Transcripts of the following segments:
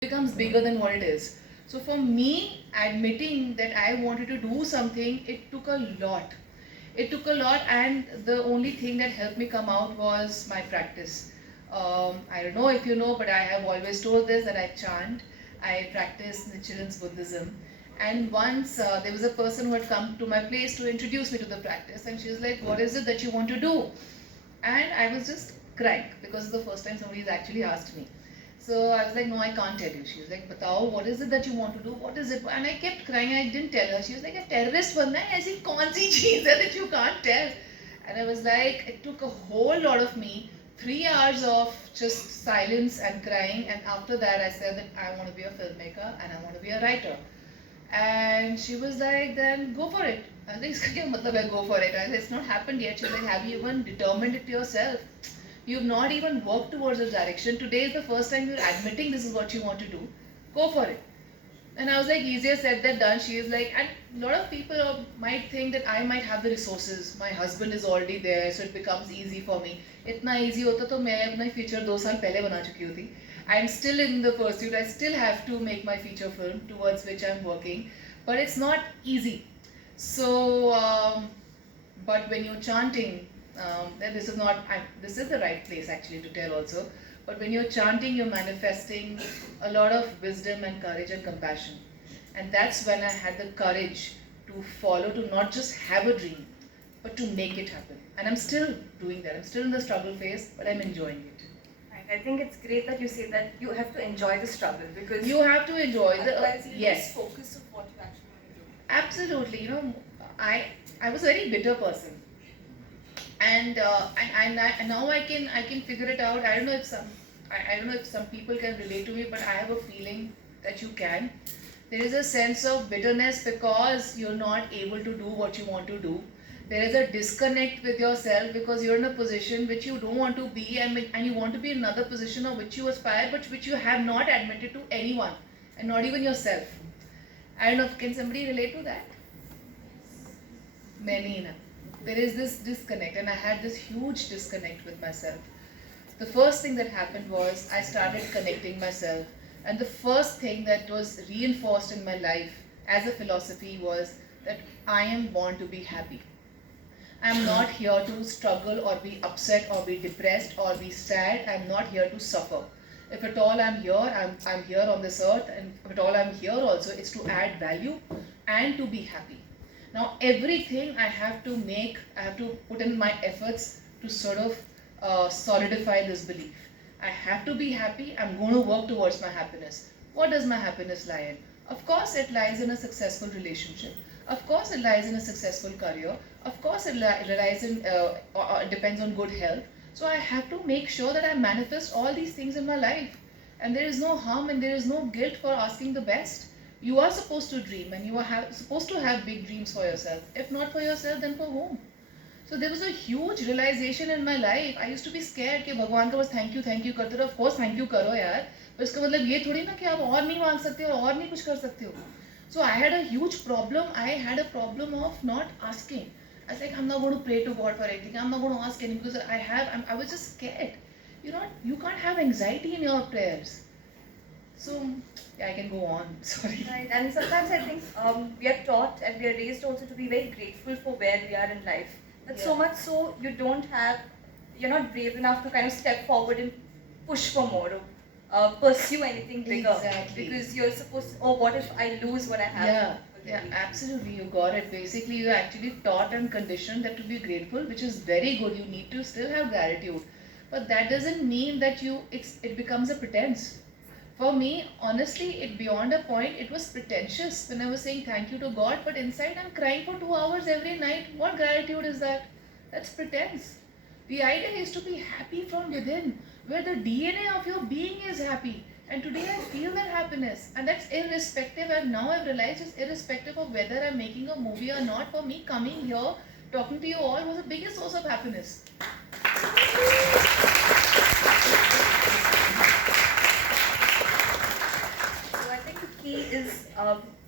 becomes bigger than what it is. So for me, admitting that I wanted to do something, it took a lot. It took a lot, and the only thing that helped me come out was my practice. I don't know if you know, but I have always told this that I chant. I practice Nichiren's Buddhism. And once there was a person who had come to my place to introduce me to the practice, and she was like, "What is it that you want to do?" And I was just crying because it's the first time somebody has actually asked me. So I was like, no, I can't tell you. She was like, बताओ, what is it that you want to do? What is it? And I kept crying. I didn't tell her. She was like, a terrorist बनना है ऐसी कौन सी चीज़ है that you can't tell? And I was like, it took a whole lot of me, 3 hours of just silence and crying. And after that, I said that I want to be a filmmaker and I want to be a writer. And she was like, then go for it. I was like, इसका क्या मतलब है go for it? I said, it's not happened yet. She was like, have you even determined it yourself? You've not even worked towards this direction. Today is the first time you're admitting this is what you want to do. Go for it. And I was like, easier said than done. She is like, and a lot of people might think that I might have the resources. My husband is already there, so it becomes easy for me. इतना easy होता तो मैं अपना feature 2 साल पहले बना चुकी होती. I'm still in the pursuit. I still have to make my feature film towards which I'm working, but it's not easy. So, but when you're chanting, then this is not. This is the right place actually to tell also. But when you're chanting, you're manifesting a lot of wisdom and courage and compassion. And that's when I had the courage to follow, to not just have a dream, but to make it happen. And I'm still doing that. I'm still in the struggle phase, but I'm enjoying it. Right. I think it's great that you say that you have to enjoy the struggle because You have to enjoy the otherwise you yes. lose focus of what you actually want to do. Absolutely. You know, I was a very bitter person. And now I can figure it out. I don't know if some people can relate to me, but I have a feeling that you can. There is a sense of bitterness because you're not able to do what you want to do. There is a disconnect with yourself because you're in a position which you don't want to be, and you want to be in another position of which you aspire, but which you have not admitted to anyone, and not even yourself. I don't know. Can somebody relate to that? Many, na. There is this disconnect, and I had this huge disconnect with myself. The first thing that happened was I started connecting myself, and the first thing that was reinforced in my life as a philosophy was that I am born to be happy. I'm not here to struggle or be upset or be depressed or be sad. I'm not here to suffer. If at all I'm here, I'm here on this earth, and if at all I'm here also, it's to add value and to be happy. Now everything I have to put in my efforts to sort of solidify this belief. I have to be happy. I'm going to work towards my happiness. What does my happiness lie in? Of course, it lies in a successful relationship. Of course, it lies in a successful career. Of course, it lies in depends on good health. So I have to make sure that I manifest all these things in my life. And there is no harm and there is no guilt for asking the best. You are supposed to dream, and you are supposed to have big dreams for yourself. If not for yourself, then for whom? So there was a huge realization in my life. I used to be scared कि भगवान का बस thank you करते रहो. Of course thank you करो यार. पर इसका मतलब ये थोड़ी ना कि आप और नहीं मांग सकते हो और नहीं कुछ कर सकते हो. So I had a huge problem. I had a problem of not asking. I was like, I'm not going to pray to God for anything. I'm not going to ask anything because I was just scared. You can't have anxiety in your prayers. So, yeah, I can go on. Sorry. Right, and sometimes I think we are taught and we are raised also to be very grateful for where we are in life. But so much so you're not brave enough to kind of step forward and push for more or pursue anything bigger. Exactly. Because you're supposed to, oh, what if I lose what I have? Yeah, absolutely. You got it. Basically, you're actually taught and conditioned that to be grateful, which is very good. You need to still have gratitude. But that doesn't mean that it becomes a pretense. For me, honestly, it beyond a point, it was pretentious when I was saying thank you to God, but inside I'm crying for 2 hours every night. What gratitude is that? That's pretense. The idea is to be happy from within, where the DNA of your being is happy. And today I feel that happiness, and that's irrespective. And now I've realized it's irrespective of whether I'm making a movie or not. For me, coming here, talking to you all was the biggest source of happiness. Is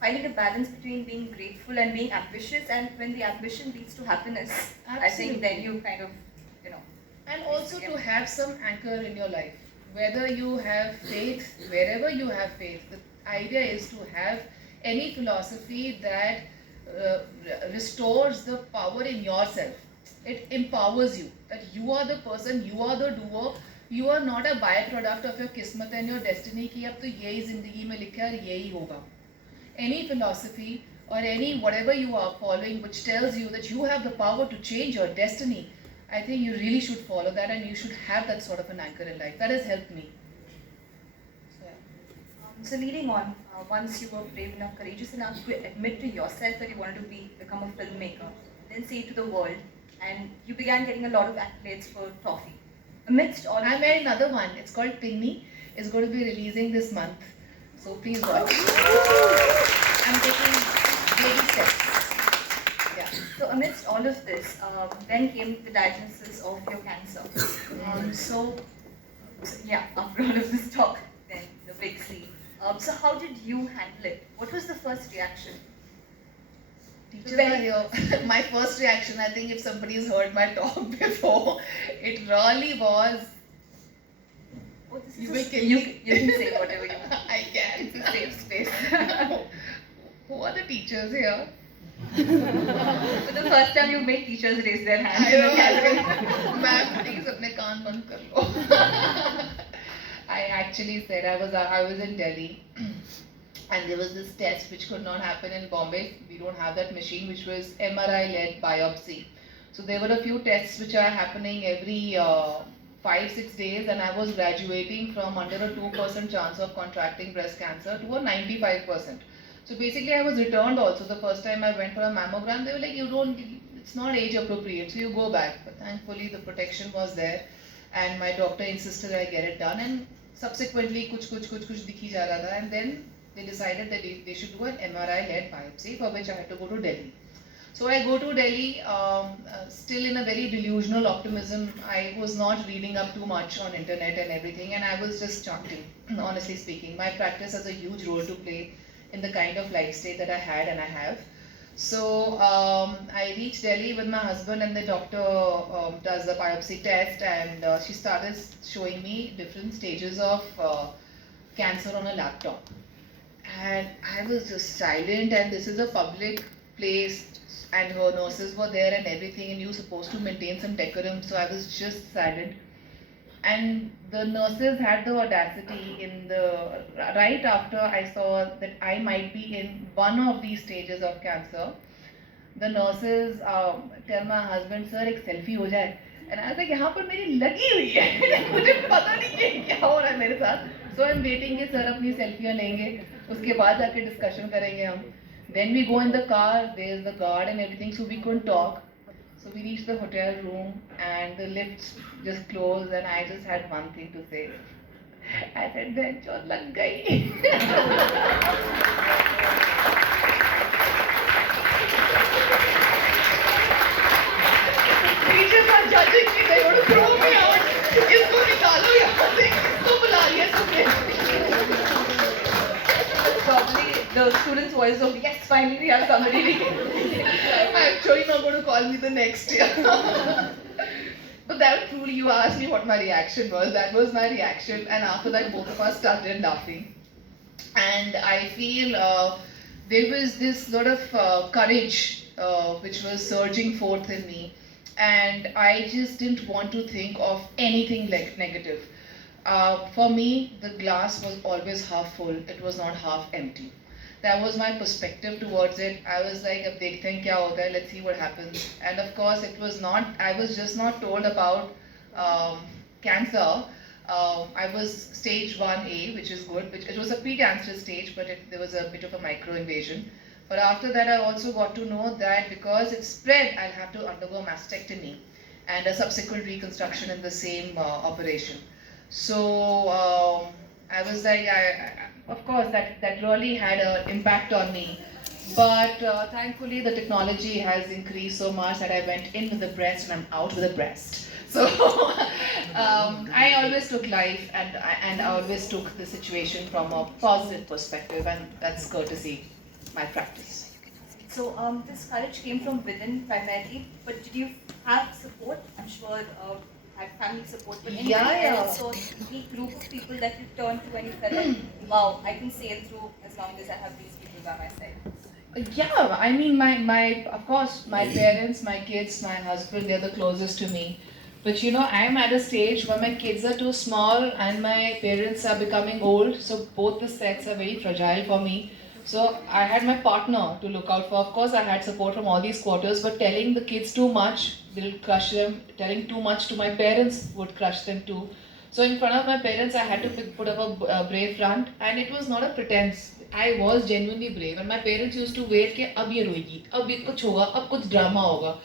finding a balance between being grateful and being ambitious, and when the ambition leads to happiness, Absolutely. I think then you kind of, And also to have some anchor in your life. whether you have faith, wherever you have faith, the idea is to have any philosophy that restores the power in yourself. It empowers you, that you are the person, you are the doer. You are not a byproduct of your kismat and your destiny कि अब तो यही जिंदगी में लिखा है यही होगा. Any philosophy or any whatever you are following which tells you that you have the power to change your destiny, I think you really should follow that, and you should have that sort of an anchor in life. That has helped me. So, yeah. So leading on, once you were brave enough, courageous enough to admit to yourself that you wanted to become a filmmaker, then say it to the world, and you began getting a lot of accolades for Toffee. Amidst all, I made another one. It's called Pinni. It's going to be releasing this month. So please watch. I'm taking baby steps. Yeah. so amidst all of this, then came the diagnosis of your cancer. So yeah, after all of this talk, then the big C. So how did you handle it? What was the first reaction? Teachers are here. My first reaction, I think if somebody's heard my talk before, it really was, Oh, this you is will a- kill you, me. you can say whatever you want. I can. It's a safe space. Who are the teachers here? For the first time, you made teachers raise their hands. I in a know. gathering. Ma'am, please अपने कान बंद कर लो. I actually said I was in Delhi, and there was this test which could not happen in Bombay. We don't have that machine, which was MRI-led biopsy. So there were a few tests which are happening every 5-6 days, and I was graduating from under a 2% chance of contracting breast cancer to a 95%. So basically, I was returned also. The first time I went for a mammogram, they were like, it's not age appropriate, so you go back. But thankfully, the protection was there, and my doctor insisted I get it done. And subsequently, kuch dikhi ja raha tha, and then they decided that they should do an MRI-led biopsy, for which I had to go to Delhi. So I go to Delhi, still in a very delusional optimism. I was not reading up too much on internet and everything, and I was just chanting. Honestly speaking, my practice has a huge role to play in the kind of life state that I had and I have. So I reached Delhi with my husband, and the doctor does the biopsy test, and she started showing me different stages of cancer on a laptop. And I was just silent, and this is a public place, and her nurses were there and everything, and you're supposed to maintain some decorum, so I was just silent. And the nurses had the audacity right after I saw that I might be in one of these stages of cancer, the nurses tell my husband, sir, एक selfie हो जाए. And I was like, यहाँ पर मेरी लगी हुई है, मुझे पता नहीं कि क्या हो रहा है मेरे साथ. So I'm waiting कि सर अपनी सेल्फियाँ लेंगे, उसके बाद जाके डिस्कशन करेंगे हम. Then we go in the car, there's the guard and everything, so we couldn't talk. So we reached the hotel room, and the lifts just closed, and I just had one thing to say. I said, "Bencho lag gayi." Teachers are judging me. They want to throw me out. इसको निकालो यहाँ से. इसको बुला लिया तुमने. Probably the student's voice of yes, finally we have somebody. I'm actually not going to call me the next year. But that truly, you asked me what my reaction was. That was my reaction, and after that, both of us started laughing. And I feel there was this sort of courage which was surging forth in me, and I just didn't want to think of anything like negative. For me, the glass was always half full, it was not half empty. That was my perspective towards it. I was like, अब देखते हैं क्या होता है, let's see what happens. And of course, it was not, I was just not told about cancer. I was stage 1A, which is good, it was a pre-cancerous stage, but there was a bit of a micro-invasion. But after that, I also got to know that because it's spread, I'll have to undergo mastectomy and a subsequent reconstruction in the same operation. So I was like, of course, that really had an impact on me. But thankfully, the technology has increased so much that I went in with the breast and I'm out with the breast. So I always took life, and I always took the situation from a positive perspective, and that's courtesy my practice. So this courage came from within primarily, but did you have support? I'm sure had family support, but anything Yeah. else, or the group of people that you turned to and you felt like, wow, I can sail through as long as I have these people by my side. Yeah, I mean, of course, my parents, my kids, my husband, they're the closest to me. But you know, I'm at a stage where my kids are too small and my parents are becoming old, so both the sets are very fragile for me. So I had my partner to look out for. Of course, I had support from all these quarters, but telling the kids too much will crush them. Telling too much to my parents would crush them too. So in front of my parents, I had to put up a brave front, and it was not a pretense. I was genuinely brave, and my parents used to wait कि अब ये रोएगी, अब ये कुछ होगा, अब कुछ drama होगा.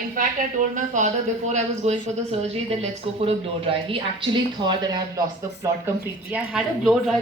In fact, I told my father before I was going for the surgery that let's go for a blow dry. He actually thought that I have lost the plot completely. I had a blow dry